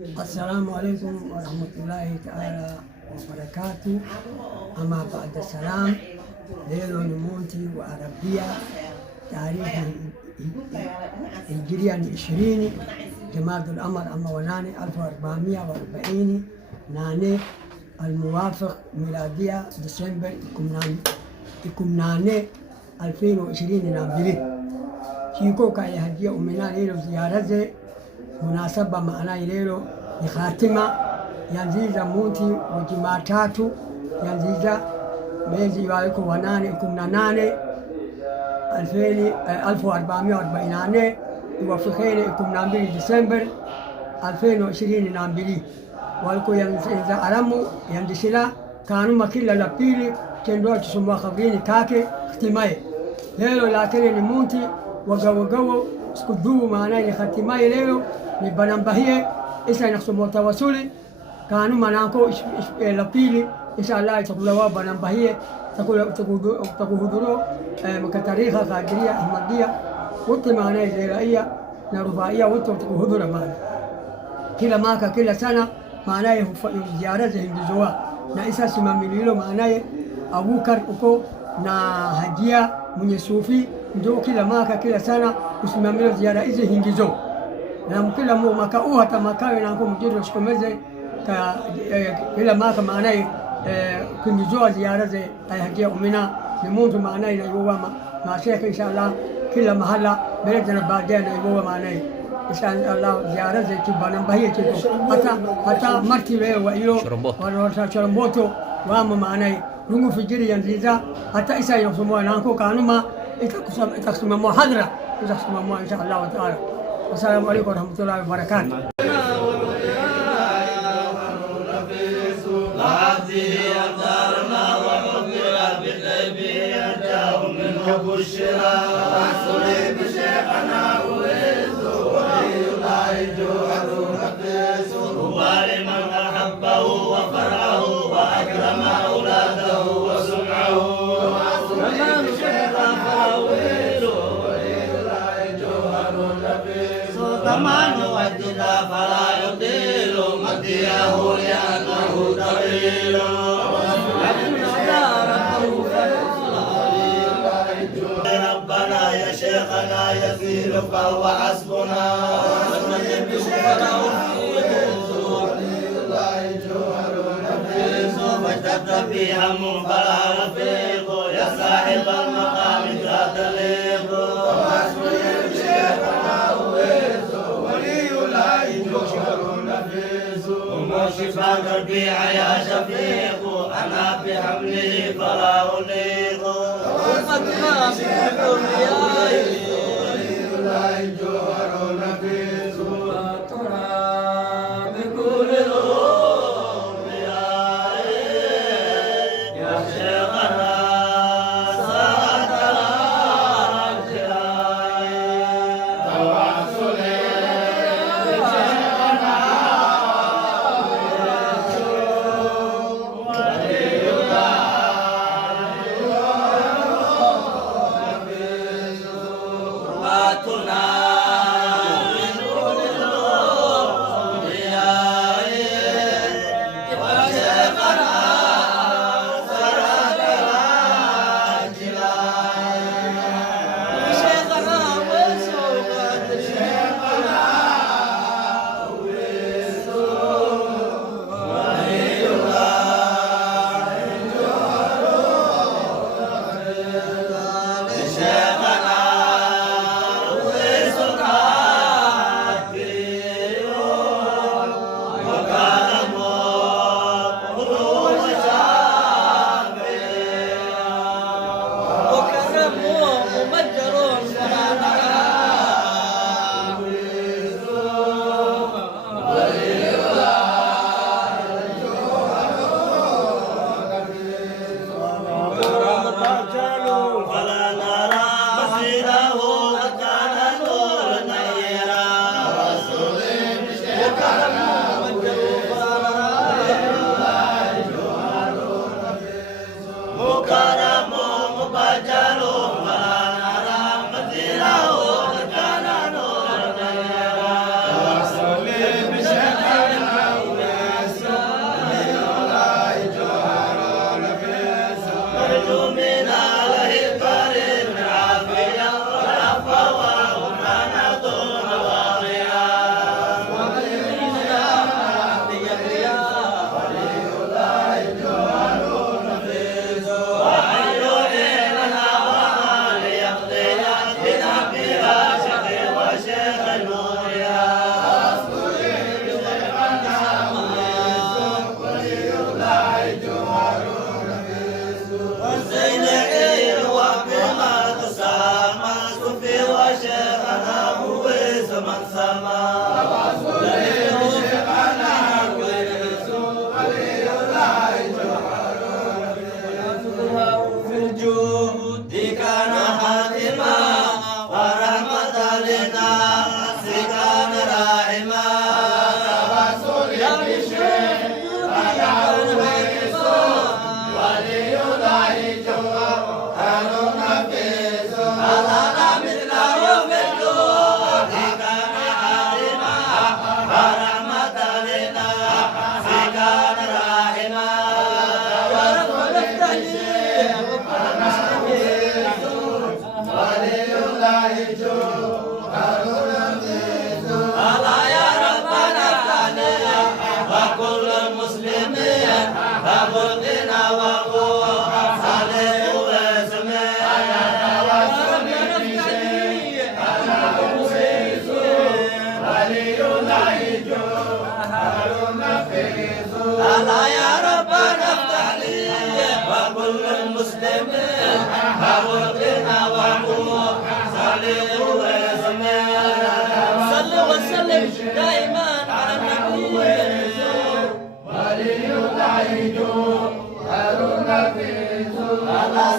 السلام عليكم ورحمة الله تعالى وبركاته. أما بعد السلام، ليلو نمونتي وعربية تاريخ هجريا 20 جماد الأمر أما وناني 1440 ناني الموافق ميلادية ديسمبر ناني 2020 نابلي شيكو كاي هدية أمنا ليلو زيارة مناسبة معنا ليلو لخاتمة ينزيزا مونتي وجماعتاتو ينزيزا ميزي وايكو وناني ناني 1440 يوافقين نابلي ديسمبر 2020 نابلي والكو ينزيزا أرمو يندسلا كانوا مكلا لبيلي كندوا تسموا خبريني كاكي اختماي ليلو لكن مونتي وقو سكدو معنا لختماي ليلو نبنبهيه إسا نخصم توصلي كانوا منانكو لبيلي إن شاء الله تقولوا بنبهيه تقولوا مكتاريخ قادرية أحمدية وقت معنا زراعية نرفائية وقت تقولوا معنا كل سنة معنا زيارة هندزوا نايسا سماميلو معنا أبوكر أكو na hajia mwenye sufi ndio kila sana usimamia ziara hizi hingizo na kila mwaka hata makawe na kwa mjiri usikomeze kila mwaka maana hingizo ziara za hajia umina ni mtu maana inayowa na sheikh inshallah kila mahala baada baadaye inayowa maana inshallah ziara za kibana mbahie hata marti wewe hiyo wa Choromboto wamo maana rungu fijiri yanziza hata isa yosomwa nanko kanuma itakusoma muhadhara itakusoma insha Allah taala. Assalamu alaykum wa rahmatullahi wa barakatuh. كما نودد فلا يطيل مديه لأنه طويل ربنا يا شيخنا يزيل فهو حسبنا ونجد بشيخنا فاشتد في هم فلا رفيق يا صاحب المقام لا تليق شفاء قلبي يا شفيق أنا بحمله فلا أليق وفتنا شيخ الرياء ولي الله جوهر نفيس ترى بكل الأولياء يا شيخنا Tuna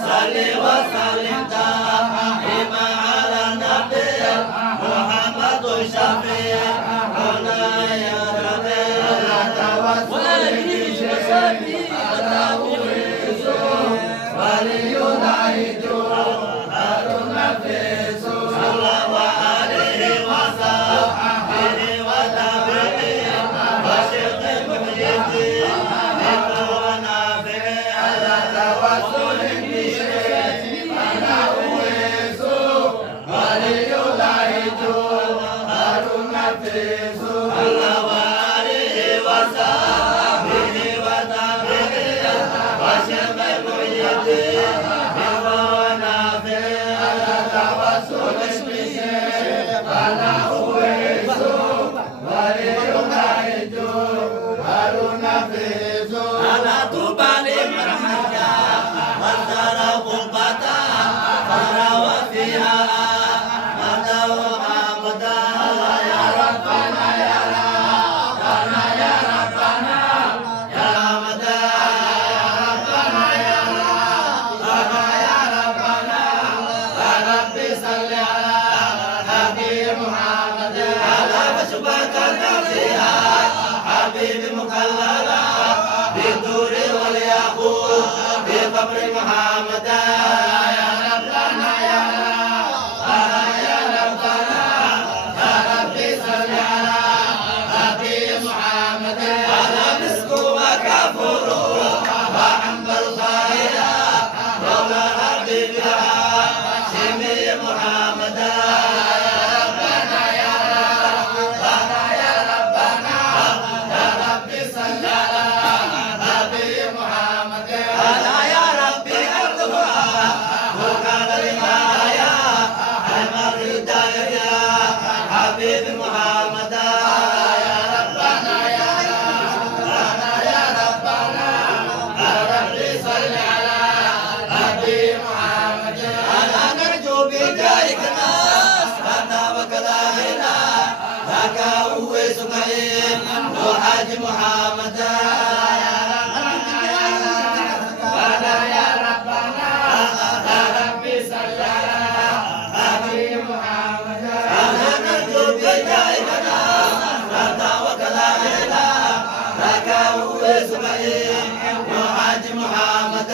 صل وسلم دائما على النبي محمد الشفيع هنا يا ربيع والجيش وسبي ولي العيد هارون نفيس صلى الله عليه وصحبه وتابعه وشيخ محي الدين ونافع على توسل بشيخ انا اويس ولي العيد هارون نفيس صلى الله عليه وصحبه وتابعه وشيخ محي الدين ونافع على توسل بشيخ انا اويس ولي العيد هارون نفيس على طوبى لمرحك وزار قربتا فروى فيها مدوها مدى يا ربنا يا ربنا يا ربنا يا مدى يا ربنا يا ربنا يا ربنا يا ربي صل على حبيب محمد على بشبك النصيحة حبيب مكللا بالدور والياقوت في قبر محمد يا ربنا يا ربنا يا ربنا يا ربي صل على حبيب محمد على مسك وكفر وعنبر خيرا مولى حبيبها شمي محمد يا ربنا يا ربنا يا ربنا يا ربي صل على حبيب محمد ألا يا ربي أرضها وكان الغاية أمر الهداية يا حبيب محمد يا ربنا يا ربنا يا ربنا يا ربي صل على حبيب محمد ألا نرجو بجايك ناس أنا وكلامنا ذاك هو سمعين وحاج محمد يا ربنا يا ربنا يا ربي صل على حبيب محمد أنا نرجو بجايكنا أنا وكلامنا ذاك هو سمعين وحاج محمد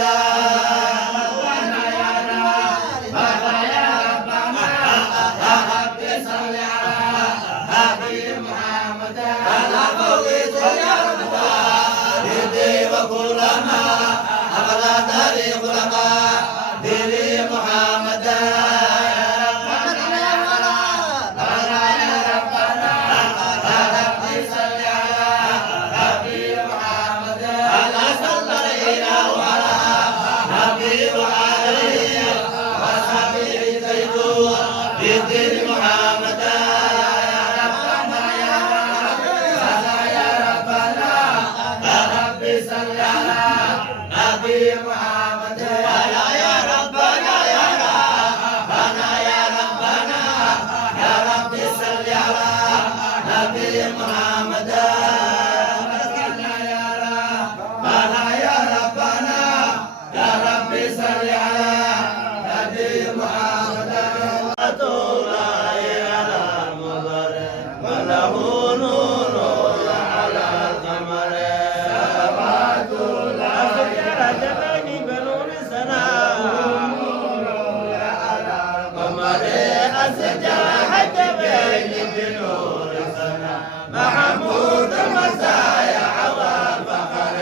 ربنا يا ربنا يا ربنا يا ربي صل على حبيب محمد أنا فوقت يا رب يدي وكلنا أغلى تاريخ لما ديري محمد يا ربنا يا ربنا يا ربنا يا ربي صل على حبيب محمد أنا صلى الإله على حبيب وآله وصحبه زيتون بالدين محمد يا ربنا يا ربنا يا ربنا يا ربي صل على حبيب محمد يا ربنا يا ربنا يا ربنا يا ربي صل على حبيب محمد يا ربنا يا ربنا يا ربي صل على حبيب محمد وله نور على القمر صلوات الله جبل بنور سلام على القمر أسجى جبل بنور سلام محمود المسايا والفخر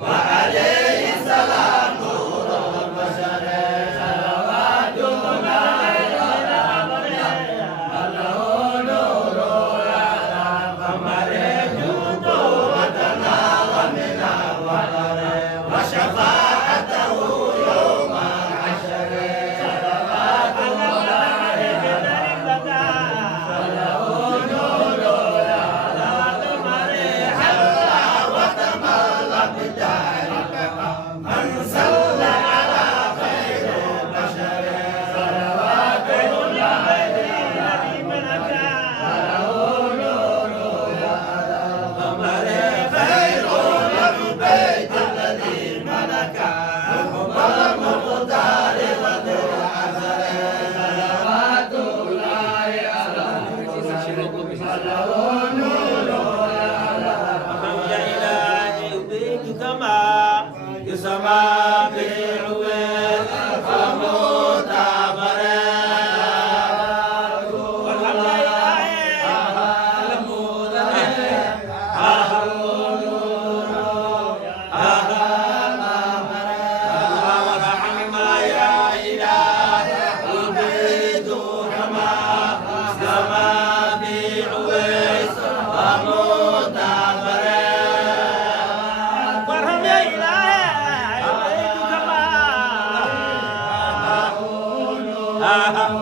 وعليه سلام كما يسمى بالعويل ومعتبر Ah